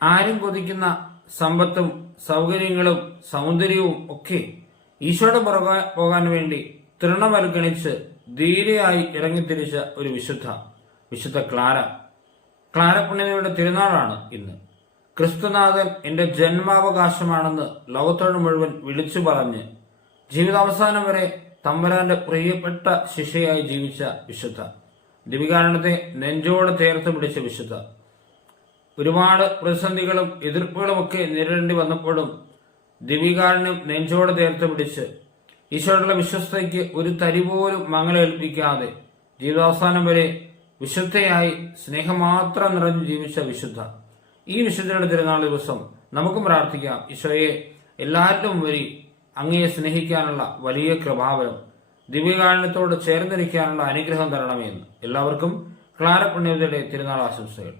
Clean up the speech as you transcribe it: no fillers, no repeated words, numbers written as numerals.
ആരും കൊതിക്കുന്ന സമ്പത്തും സൗകര്യങ്ങളും സൗന്ദര്യവും ഒക്കെ ഈശോയുടെ പുറകെ പോകാൻ വേണ്ടി തൃണവൽഗണിച്ച് ധീരയായി ഇറങ്ങിത്തിരിച്ച ഒരു വിശുദ്ധ ക്ലാര പുണ്യതയുടെ തിരുനാളാണ് ഇന്ന്. ക്രിസ്തുനാഥൻ എന്റെ ജന്മാവകാശമാണെന്ന് ലോകത്തോട് മുഴുവൻ വിളിച്ചു പറഞ്ഞ് ജീവിതാവസാനം വരെ തമ്പുരാന്റെ പ്രിയപ്പെട്ട ശിഷ്യയായി ജീവിച്ച വിശുദ്ധ, ദിവികാരണത്തെ നെഞ്ചോട് ചേർത്ത് പിടിച്ച വിശുദ്ധ. ഒരുപാട് പ്രതിസന്ധികളും എതിർപ്പുകളുമൊക്കെ നേരിടേണ്ടി വന്നപ്പോഴും ദിവികാരണ്യം നെഞ്ചോട് ചേർത്ത് പിടിച്ച് ഈശോയുടെ വിശ്വസ്തയ്ക്ക് ഒരു തരി പോലും മങ്ങലേൽപ്പിക്കാതെ ജീവിതാവസാനം വരെ വിശുദ്ധയായി സ്നേഹം മാത്രം നിറഞ്ഞു ജീവിച്ച വിശുദ്ധ. ഈ വിശുദ്ധയുടെ തിരുനാൾ ദിവസം നമുക്കും പ്രാർത്ഥിക്കാം, ഈശോയെ എല്ലാവരും വരി അങ്ങയെ സ്നേഹിക്കാനുള്ള വലിയ കൃപാവരം, ദിവ്യകാരുണ്യത്തോട് ചേർന്നിരിക്കാനുള്ള അനുഗ്രഹം തരണമെന്ന്. എല്ലാവർക്കും ക്ലാര പുണ്യവതിയുടെ തിരുനാൾ ആശംസകൾ.